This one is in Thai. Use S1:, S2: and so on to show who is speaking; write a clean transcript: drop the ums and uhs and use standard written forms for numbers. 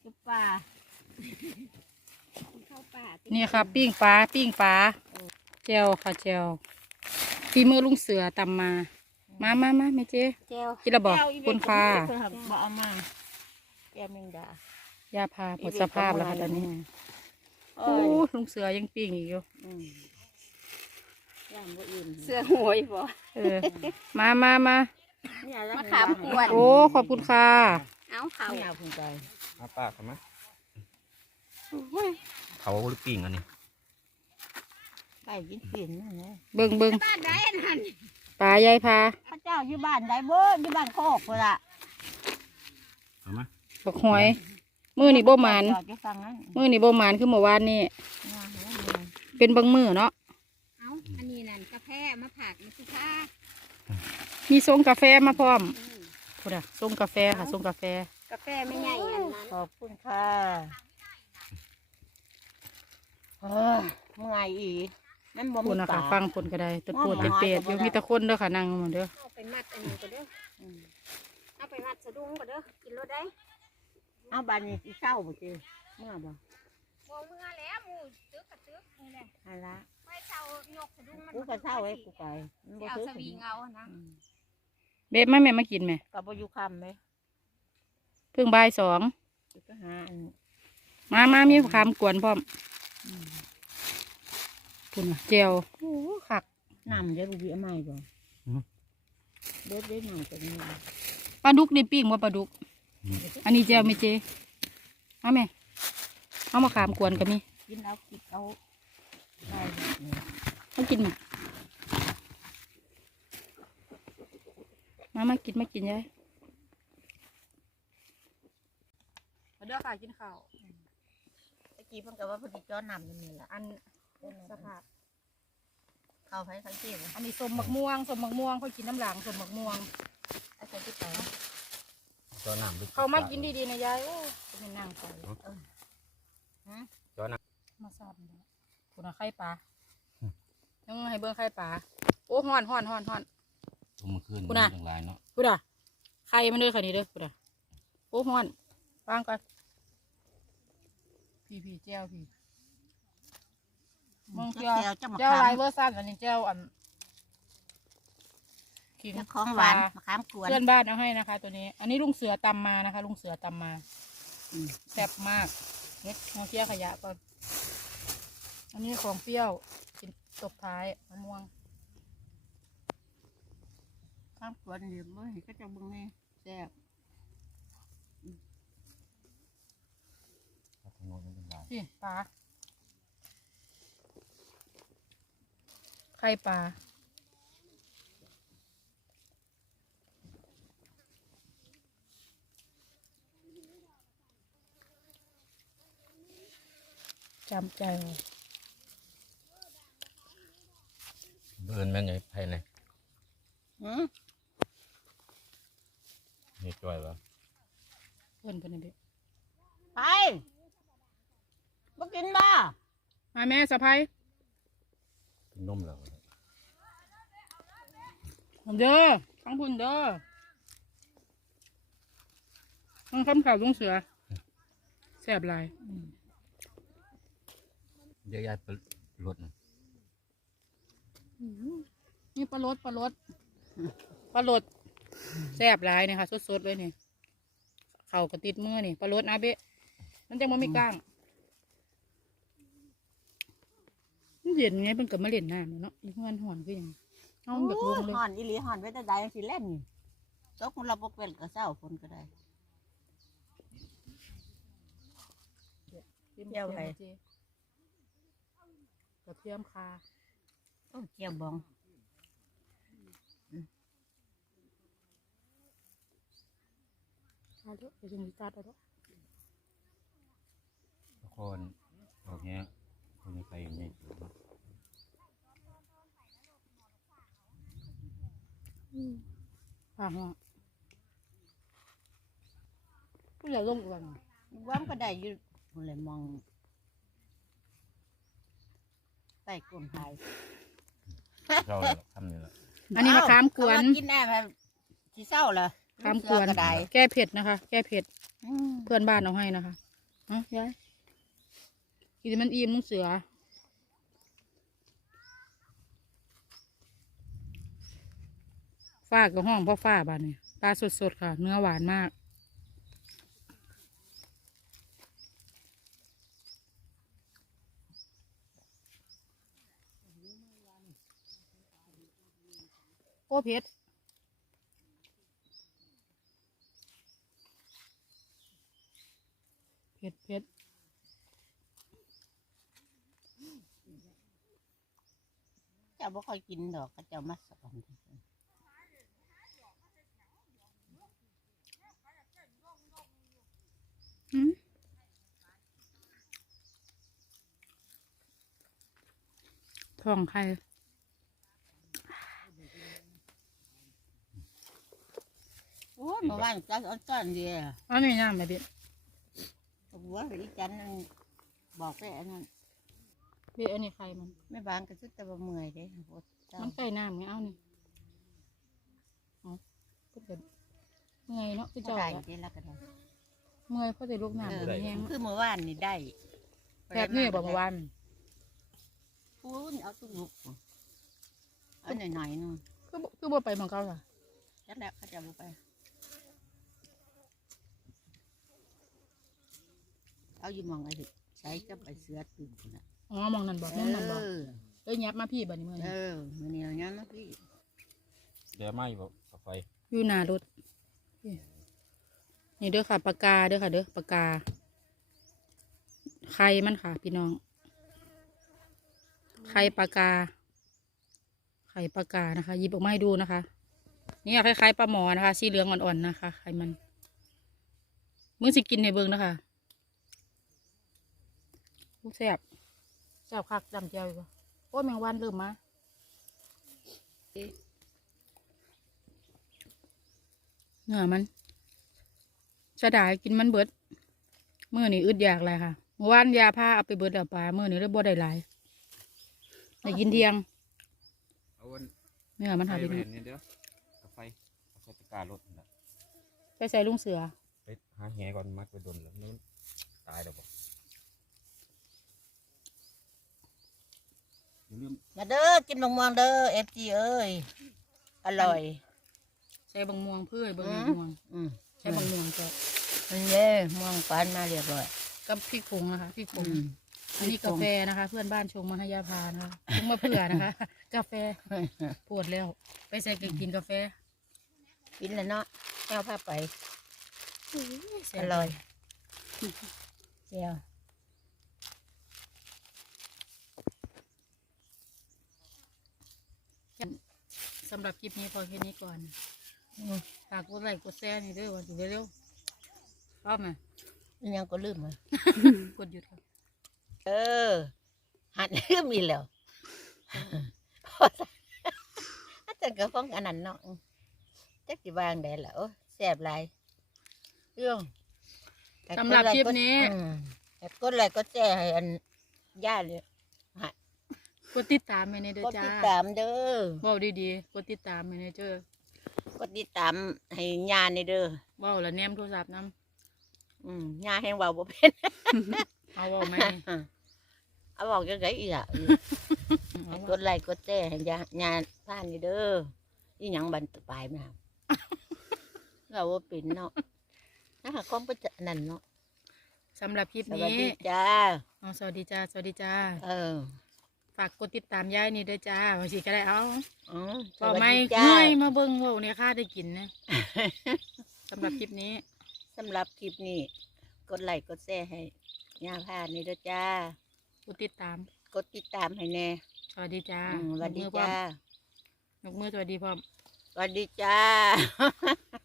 S1: กับป่าเข้าป่า
S2: นี่ค่ะปิ้งปลาเจลค่ะเจลฝีมือลุงเสือตำมาแม่เจ๊
S1: แก้ว
S2: กินระบอกคุณค่ะ
S1: บ่เอามาแก้วแมงดาย
S2: าพาหมดสภาพแล้วค่ะตอนนี้โอ้ลุงเสือยังปิ้งอีกอยู่
S1: ย่างบ่อื่นเสื้อหวยบ่
S2: มา
S1: มาขามกวน
S2: โอ้ขอบคุณค่ะ
S1: เอาเขาเนี่ยพุ่งไป
S3: มาปากกันไหมเขาหรือปิ้งอันนี้
S1: ไก่กินกินนั่นแหละ
S2: เบิ่ง
S1: บ้านใดนั่น
S2: ปลายายพา
S1: พระเจ้าอยู่บ้านใดบ่อยู่บ้านโคกพุ่นล่ะ
S3: เอาไหม
S2: บักหอยมือนี่บ่หมาน
S1: จอดอยู่ฝั่งนั้น
S2: มือนี่บ่หมานคือเมื่อวานนี่เป็นบางมือเนาะ
S1: เอาอันนี้นั่นกาแฟมาผักมาสุภา
S2: มีส่งกาแฟมาพร้อมพูดอะส่งกาแฟค่ะส่งกาแฟ
S1: กาแฟไม่ใหญ่อันนั้นขอบคุณค่ะเมื่อยอีนั่นบ่
S2: พู
S1: มี
S2: ดนะ
S1: ป
S2: คะ
S1: ลา
S2: ฟังคนก็ได้ตะโกนเปรตๆอยู่มีแตะคนเด้อค่ะนั่งหมดเด้อ
S1: เอาไปมัดอันนี้ก็เด้อเอาไปมัดสะดุ้งก็เด้อกินรถได้เอาบานนี้สิเศร้าบ่เจอเมื่อบ่
S4: เมื่อแล้วหมูตึกกับตึกนี่แหละ
S1: อันละ
S4: ไปเช่ายกสะดุ้งมัน
S1: กูก็เศร้าไว้กูไปมันบ่
S4: เอา
S1: ซื้อ
S4: สวิงเอานะ
S2: เบบแม่มากินไหม
S1: ก็บ่อยู่คำไหม
S2: เพิ่งบ่ายสอง
S1: ก็หาอัน
S2: มามีคำกวนพร้อมพูดนะเจลโอ้คัก
S1: น้ำจะรู้วิเอาใหม่บ่เด็ดได้หน่อยตัวนี้
S2: ปลาดุกในปิ้งว่าปลาดุก อันนี้เจลไม่เจเอาไหมเอามาขามกวนก็มี
S1: กินเอากินเอาได้
S2: มากินมากินยายมาเด้อค่ะกินข้าว
S1: ตะกี้เพิ่งก็ว่าพอดีจ้อน้ำนี่แหละ
S2: อันสภาพ
S1: เข้าไปทั้งที่
S2: อันนี้สมบักม่วงค่อยกินน้ำหลังสมบักม่วง
S1: ไอ้คนที่ไป
S3: จอน้ำลึก
S2: เขามากินดีๆนะยายโอ้เป็นนางไป
S3: จอน้
S2: มาซาบเลยคุณเอาไข่ปลายังให้เบิ่งไข่ปลาโอ้ฮ้อน
S3: ำตัวมันขึ้น
S2: คุณน่ะ
S3: อย่างไรเนาะ
S2: พูดอ่ะไข่มันเด้อค่ะนี่เด้อพูดอ่ะโอ้ฮ้อนวางก่อนพี่แจ้วพี่มึงเจ้า
S1: จะมา
S2: เจ้า
S1: ขาม
S2: ลายเวอร์ซันอันนี้เจ้าอันขิง
S1: ของหวานมะขามกวน
S2: เพื่อนบ้านเอาให้นะคะ ตัวนี้ อันนี้ลุงเสือตำมานะคะ ลุงเสือตำมาแซ่บมากเน็ตมองเที่ยขยะก่อนอันนี้ของเปรี้ยวกินตบท้ายมะม่วง
S1: ข้ามกวนเดี๋ยวมื่อเห็นก็จะบึงนี่แซ่บ
S3: ถนนมันเป็นไร
S2: พี่ปลาไข่ปลาจำใจไว้
S3: เบิร์นแม่นยังไงเนี่ย นี่จ่อยวะ
S2: เพื่อนนี่เด็ก
S1: ไปมากินบ้า
S2: มาแม่สะพาย
S3: กินนมแล้ว
S2: ผมเด้อทั้งพุ่นเด้อต้องคำข่าวลุงเสือแซ่บหลาย
S3: เยอะแยะไปรถนะ
S2: นี่ปลาลดแซ่บหลายเนี่ยค่ะสดๆเลยนี่เข่ากระติดมือนี่ปลาลดนะเบ๊ะมันจังมันไม่กล้างมันเย็นไงเป็นกับมะเร็งน้ำเนาะอีกเงินห่อนคือหยังเอาแบบลงเลย
S1: ห่อนอีหลีห่อนไว้แต่ใดสิเล่นตกมันเราบกเป็นก็เศร้าคนก็ได้ เจียวไข่
S2: กระเทียมคา
S1: โอ้เจียวบอง
S2: คาเด้อเดี๋ยวจะมีตัดเอาเด้อ
S3: ทุกคนโอเคคนนี้ใครอย่างนี้
S2: อ่าฮะผู้ใหญ่ลงกัน
S1: ว่ามก็ได้อยู่คนเลยมองใต้ก้นไทย
S3: เราทำนี่แหละ
S2: อันนี้มะขามกวน
S1: เอากินแน่แบบที่เศร้าเลย
S2: มะขามกวน
S1: ก็ได้
S2: แก้เผ็ดนะคะ แก้เผ็ดเพื่อนบ้านเอาให้นะคะฮะยายกินมันอิ่มลุงเสือฝ้ากับห้องพ่อฝ้าบ้านนี่ปลาสดๆค่ะ เนื้อหวานมากโอ้เผ็ดเผ็ด
S1: เจ้าบ่ค่อยกินดอกก็เจ้ามาสอน
S2: ท้องใคร
S1: โอ้ยเมื่อวานก็ต้อนเดียว
S2: อันนี้น้ำแบบนี้
S1: หัวอีจันนั่นบอกไปอันนั้น
S2: พี่อันนี้ใครมัน
S1: แม่บางก็สุดแต่ว่าเมื่อยเด้โอ้เจ้า
S2: มันใกล้น้ำไงเอานี่เอาก็เกิดเมื่อยเนาะคือ
S1: ก็
S2: เจ้า
S1: ได้
S2: อะ
S1: เด้แล้วก็ได้
S2: เมื่อยเพราะแต่ลูกน้ำมันแห้ง
S1: คือเมื่อวานนี่ได้
S2: แบบนี้บอกว่าวัน
S1: พูนเอาตุ้ลุกเอาหน่อยๆนึง
S2: คือบ่ไปหมองเก่าล่ะ
S1: จัดแล้วเขาจะบ่ไปเอาอยู่หมองไอ้ใช้กับไอ้เสือตึงน่ะ
S2: อ๋อหมองนั่นบอกนั่นนั่นบอกเอ้ยยับมาพี่บัดนี้มื่อ
S1: เอ
S2: นี้
S1: อมื้อนี้เอางั้นนะพี่
S3: เดี๋ยวมาอยู่กับไฟ
S2: อยู่หน้ารถนี่เด้อค่ะปากกาเด้อค่ะเด้อปากกาไข่มันค่ะ พี่น้องไข่ปากกาไข่ปากกานะคะหยิบออกมาให้ดูนะคะนี่คล้ายๆปลาหมอนะคะสีเหลืองอ่อนๆนะคะไข่มันมึงสิกินในเบิ้งนะคะแซ่บคักจำเจียวอยู่ปะโอ้แมงวันเริ่มมาเนื้อมันจะได้กินมันเบิดเมื่อนี่อึดอยากเลยค่ะเมื่อวานยาผ้าเอาไปเบิดแล้วปลาเมื่อนี่เลยบ่ได้หลายได้กินเที่ยง
S3: เอาวัน
S2: เนื้อมันหา
S3: ไป
S2: ไป
S3: เห็
S2: นี่
S3: นนี่เดี๋ยวกับไฟเอาตะการรถนั่นล่ะ
S2: ไปใส่ลุงเสือ
S3: ไปหาแหก่อนมัดไปดนแล้วนู้นตายแล้วบอกอย่าลืม
S1: มาเด้อกินมะม่วงเด้อFGเอ้ยอร่อย
S2: ใส่บางม่วงเพื่อเบิ่ง
S1: อืม
S2: ม่วง ใส่บางม่วงก็
S1: มันเย่ม่วงปานมาเรียบร้อย
S2: กับพริกผงนะคะพริกผง
S1: อืม
S2: อันนี้กาแฟนะคะ เพื่อนบ้านชงมาให้ยาพานะคะชงมาเผื่อนะคะ กาแฟปวดแล้ว ไปใส่กินกาแฟ
S1: กินแล้วเนาะแก้วผ้าไป
S2: แซ่
S1: อบ ร่อยเจียว
S2: สำหรับคลิปนี้พอแค่นี้ก่อนฝากกดไลค์กดแชร์นี่เด้วยวันสิเร็วๆรอบไหม
S1: ยังก็ลืมเลย
S2: กดหยุดครับ
S1: เออหันลืมอีกแล้วอาจารย์ก็ฟ้องอันนั้นเนาะจักสิวางได้แล้วแซ่บหลายเรื่อง
S2: สำหรับคลิปนี้
S1: กดไลค์กดแชร์ให้อันย่าเลย
S2: กดติดตามไปในเด้อก
S1: ด
S2: จ้า
S1: ติดตามเด้อ
S2: เว้าดีๆกดติดตามไปในเจ้อก
S1: ดติดตามให้ย่าในเด้อ
S2: เว้าแล้วแนมโทรศัพท์นํ
S1: ย่าแห่งเบาบ่เป็น
S2: เอาเว้าไหม
S1: เอาบอกจังไดอีกอ่ะให้กดไลค์กดแชร์ให้ย่าผ่านนี่เด้ออีหยังบันตปลายมาเราบ่เป็นเนาะนะคะความเป็นนั่นเนาะ
S2: สำหรับคลิป
S1: สวัส
S2: นี้
S1: ดีจ้า
S2: สวัสดีจ้าสวัสดีจ้า
S1: เออ
S2: ฝากกดติดตามยายนี่ด้วยจ้าว่าสิก็ได้เอา
S1: ส
S2: ต่อ
S1: วัส
S2: ไม่
S1: ดีจ้า
S2: เมื่อยมาเบิ่งเว่าเนี่ยค่าได้กินนะสำหรับคลิปนี้
S1: สำหรับคลิปนี้กดไลค์กดแชร์ให้ย่าผ่านนี่เด้อจ้าก
S2: ดติดตาม
S1: กดติดตามให้แน่
S2: สวัสดีจ้า
S1: สวัสดีจ้าย
S2: กมือสวัสดีพร้อม
S1: สวัสดีจ้า